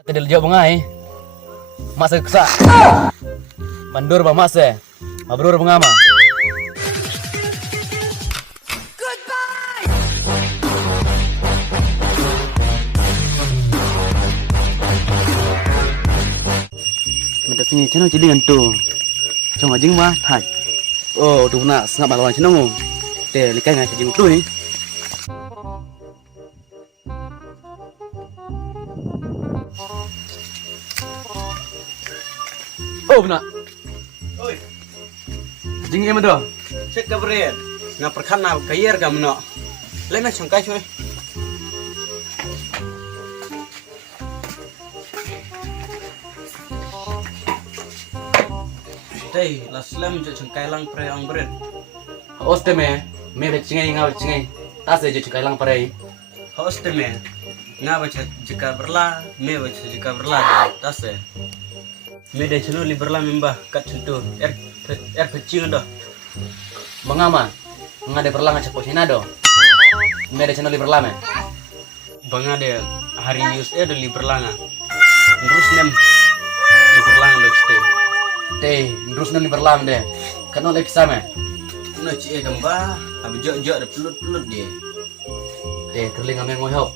Tidak jauh mengai, masa kesa, mandur ba masa, mabrur mengama. Minta sini channel jadi gantu, cuma jing mah thai. Oh, tu nak sengat malam channel mu, deh likai ngai jadi tu ni. Oh, benar. Oi, Jing em dah. cek kabar ngap perkan na kayer gam no. Lena chongkai choy. Đây là slam cho chongkai lang pre ang bret. Oste me becingai ngau becingai. Tas je cukai lang parai. Host me. Nga baca jika berla, me baca jika berla tas eh. Me de chano li berla memba kat cuntu er pecing dah. Mengama, ngade perlang acak posina do. Mede channel liber lama. Banga de hari news de li berlanga. Terus nem li berlanga lo stay. Teh, terus nanti berlam deh. Kan oleh kisah me. No cie gamba, abi jok de pelut dia. Teh, kerling ame ngoi hop.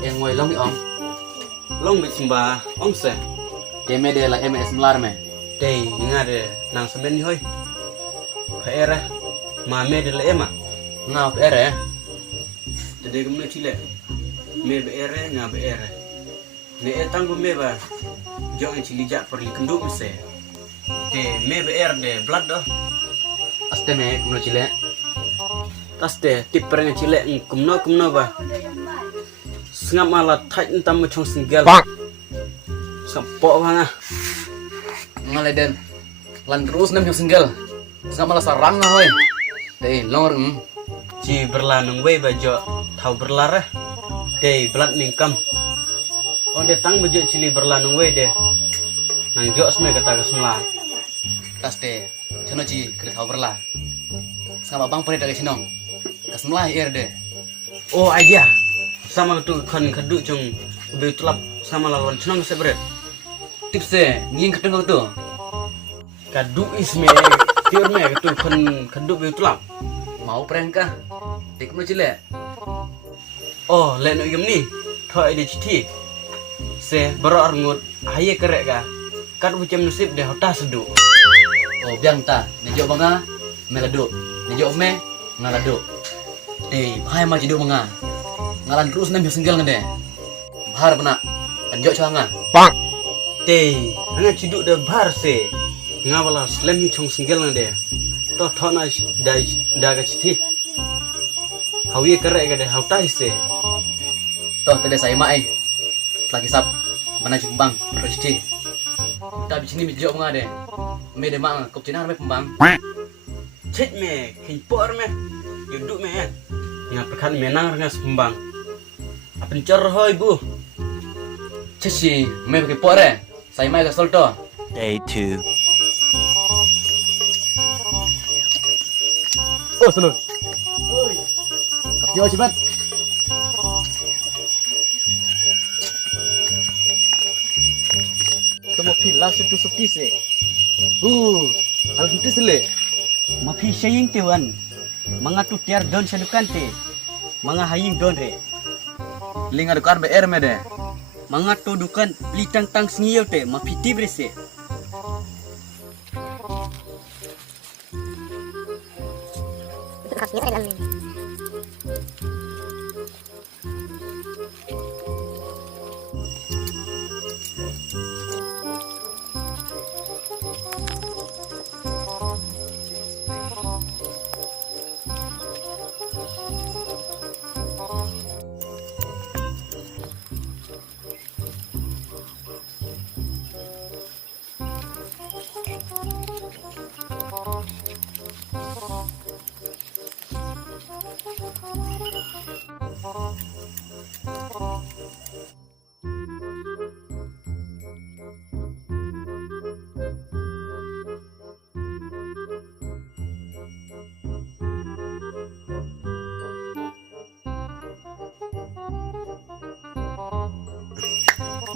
Yang ngoi long ni om. Long bit simba, ong se. Teh mede lah MS melar me. Day ingat de nang semen ni hoy. Era ma me de la ema. Ngau ere. Jadi kemana cile? Me be ere nga be ere. Ne etang bu me ba. Jok en cili jak perli kenduk mese. De me be ere de blood doh. Aste me kuno cile. Tas de tip perang cile kumno ba. Sengap malah tight entam macam singgel. Sampok bang ah. Ngalai den. Lan terus nem yang single. Sama malah sarang lah hoy. Teh, longor Ci berlanung we bajo tau berlarah. De blood mingkam. Oh de tang bajo cili berlanung we de. Nang jok sme kata kesemla. Tas teh. Chano ci kere tau berlah. Sama bang pare dari sinong. Kasmlah er deh. Oh aja. Sama tu kan keduk cung betulap sama lawan cenong sebret. Tips nging ketengok tu. Kaduk isme tiur me tu kan keduk betulap. Mau prank kah? Dik kuno cile. Oh leno igem ni. Thoi de citi. Se bero arngut haye kerek ka. Kat bucam nasib de hota sedu. Oh, biang ta. Nejo banga meladu. Nejo me ngaladu. Teh, bahaya mah jidu manga. Ngalan terus nem singgel ngade. Bahar pena. Anjo changa. Te hanga ciduk de bar se. Ngawala slam hi chong singgel ngade. To thona da ga citi. Hawiye kerek ka de hota se. Toh tadi saya mai. Lagi sap. Mana bang bercuci. Tapi sini mijo manga de. Me de mang kop cinar me pembang. Cek me kin por me. Yuduk me. Nga perkan menang ngas pembang. Pencor hoy bu. Ceci me pakai pore. Saya mai ke solto. Day 2. Oh, selu. Oi. Kapio cepat. Temo pilang sutu se. Harus itu sele. Mapi saying tewan. Mga tu tiar don sadukan te. Mga haying don re. Ling ada kan BR me de. Mga tu dukan litang tang sengiyo te. Mapi tibre se.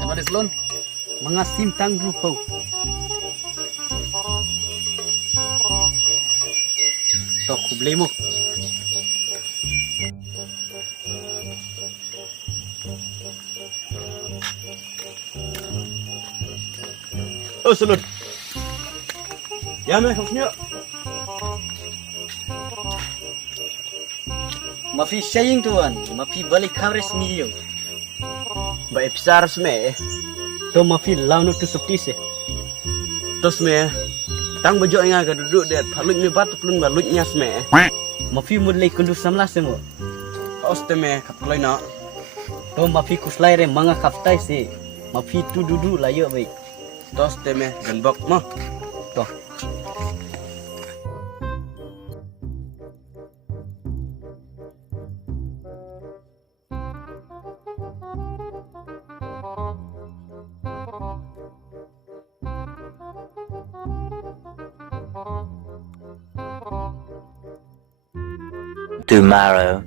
Ano di selon? Mga simtang grupo. Tok kublay mo. Oh, sulod. Ya, me, kapsnya. Mafi saying tuan, mafi balik kawres niyo. Ba epsar sme. To mafi launu tu subtise. Tos me. Tang bejo nga ga duduk det paluj me bat plun baluj nya sme. Mafi mulai kundu samla semo. Oste me kaploy na. To mafi kuslay re mga kaftai se. Mafi tu dudu layo baik. Tos te me ganbok mo. To. Tomorrow.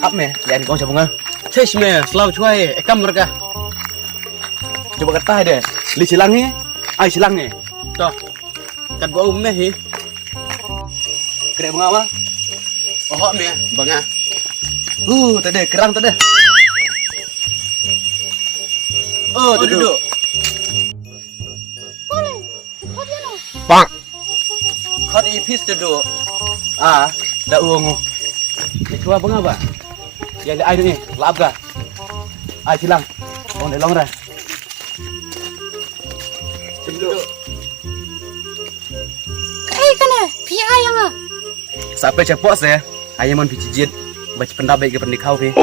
Up me, lihat kau siapa ngah? Chesh me, selaw chwai ekam mereka. Coba kata deh. Li silang ni, ai silang ni. To. Kat bo me hi. Kira bunga apa? Oh me, banga. Tadi kerang tadi. Oh, duduk. Bang. Kat ipis duduk. Ah, Dah uang. Coba bunga apa? Ya ada air ni, lap kah? Ai silang. Oh, dah long dah. duduk. Kana, pia yang ah. Sampai cepok saya. Ayam man pijit. Baca pendapat ke pendikau ke.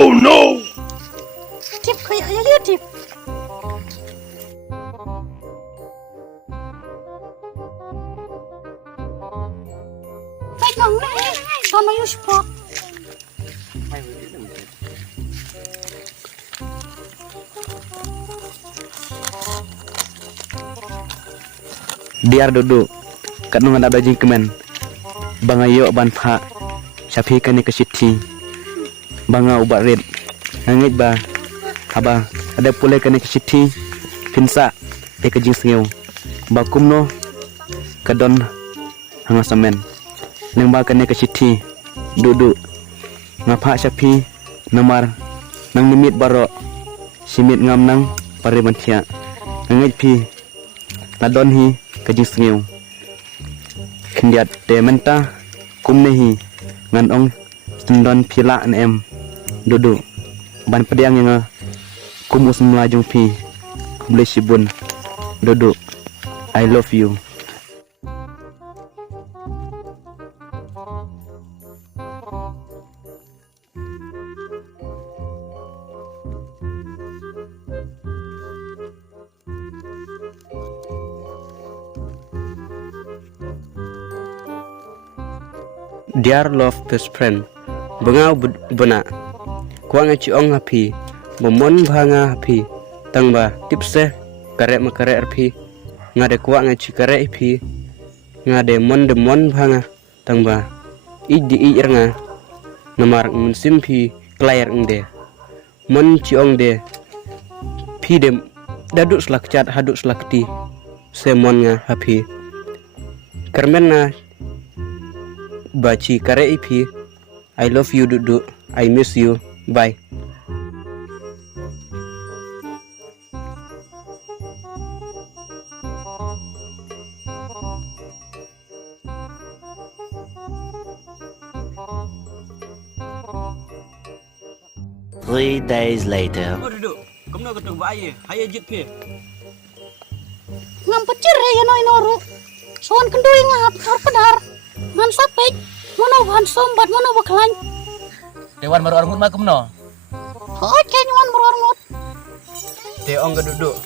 Tip kaya aja tip. Baik nang nih, sama Yuspa. Biar duduk. Kat nungan ada jingkemen. Bang ayo ban pha. Syafi kan ni kesiti. Banga ubat red. Ngangit ba. Aba ada pula kan ni kesiti. Pinsa jing sengeu. Bakum no kadon hanga samen. Nang ba kan ni kesiti. Duduk. Ngapa Syafi namar nang nimit baro. Simit ngam nang pare bantia. Ngangit pi. Ladon hi kajing sengeu. Kendiat dementa kum nehi ngan ong sendon pila em duduk ban pediang yang kumus melajung pi boleh sibun duduk I love you. Dear love best friend, bangau bena, kuang ciong happy, bomon banga happy, tangba tipse karek makarek happy, ngade kuang ci karek happy, ngade mon banga, tangba idi irnga, namar simpi klayar ngde, mon ciong de, pi dem daduk selakcat haduk selakti, semon nga happy, kermena baci kare ipi. I love you duduk. I miss you. Bye. Three days later. Oh duduk. Kamu nak ketemu ayah. Ayah jit pi. Ngam pecir ya no inoru. Soan kendui ngap tor pedar. Man sapek, mono ban sombat mono baklan. Dewan baru arngut makum no. Hoi kenyuan berorngut. Teong ke duduk.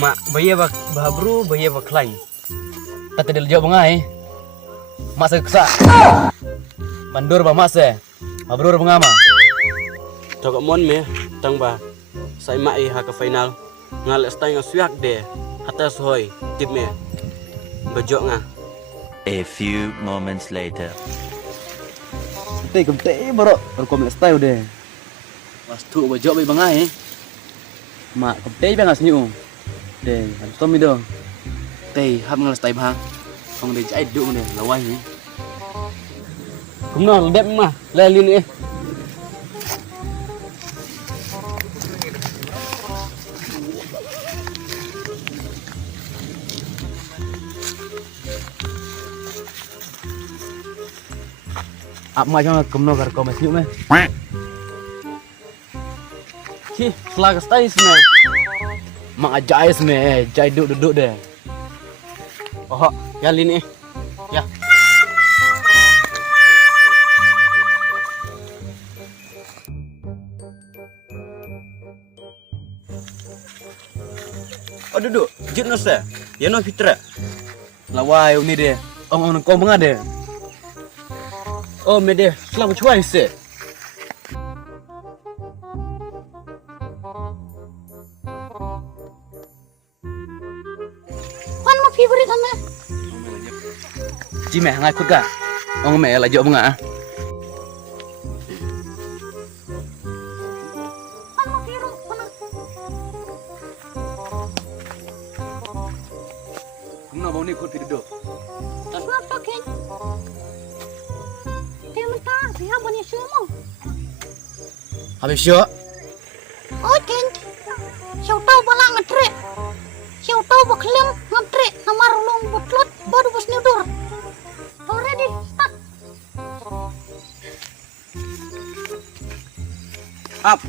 Mak bayi bahabru bayi baklain. Tadi dia jawab mengai. Masa kesa. Mandur ba masa. Mabrur mengama. Tokok mon me tang ba. Sai mai ha ke final. Ngal stai ngasuak de. Hatta sohoi tip me. Bejok nga. A few moments later. Teh kemte baru kom style deh. Was tu bajok be bangai. Mak kemte be ngas nyu. Deh, tom itu. Teh hab ngal style bang. Không để chạy đụng này là quay nhỉ. Cũng nó đẹp mà, lên lên đi. Apa macam kemno kar kau masih me. Ki, slag stay sini. Mak ajais me, jai duduk deh. Oh, ya lini. Ya. Oh duduk, jut nose. Ya no fitra. Lawai ini deh. Om kau mengade. Oh mede, selamat cuai se. Wan mo favorite ane. Ji me hangai kut ka. Ong me la jok menga. Wan mo favorite mana? Kemno bau ni kut duduk. Sebab pakai. Dia mentah, dia banyak semua. Habis syok. Oh, kan. Siapa tahu balang ngetrek. Siapa tahu baklem ngetrek nama rulung butlot baru bos nyudur. Ready, start. Up.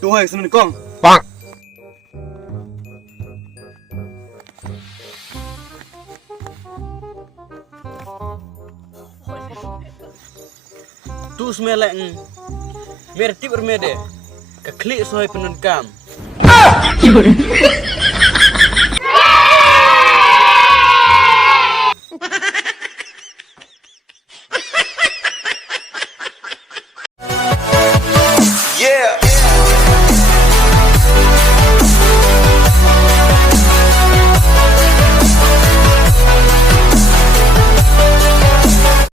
Tu hai semen kong. Tu semeleng. Merti bermede. Keklik soai penun kam.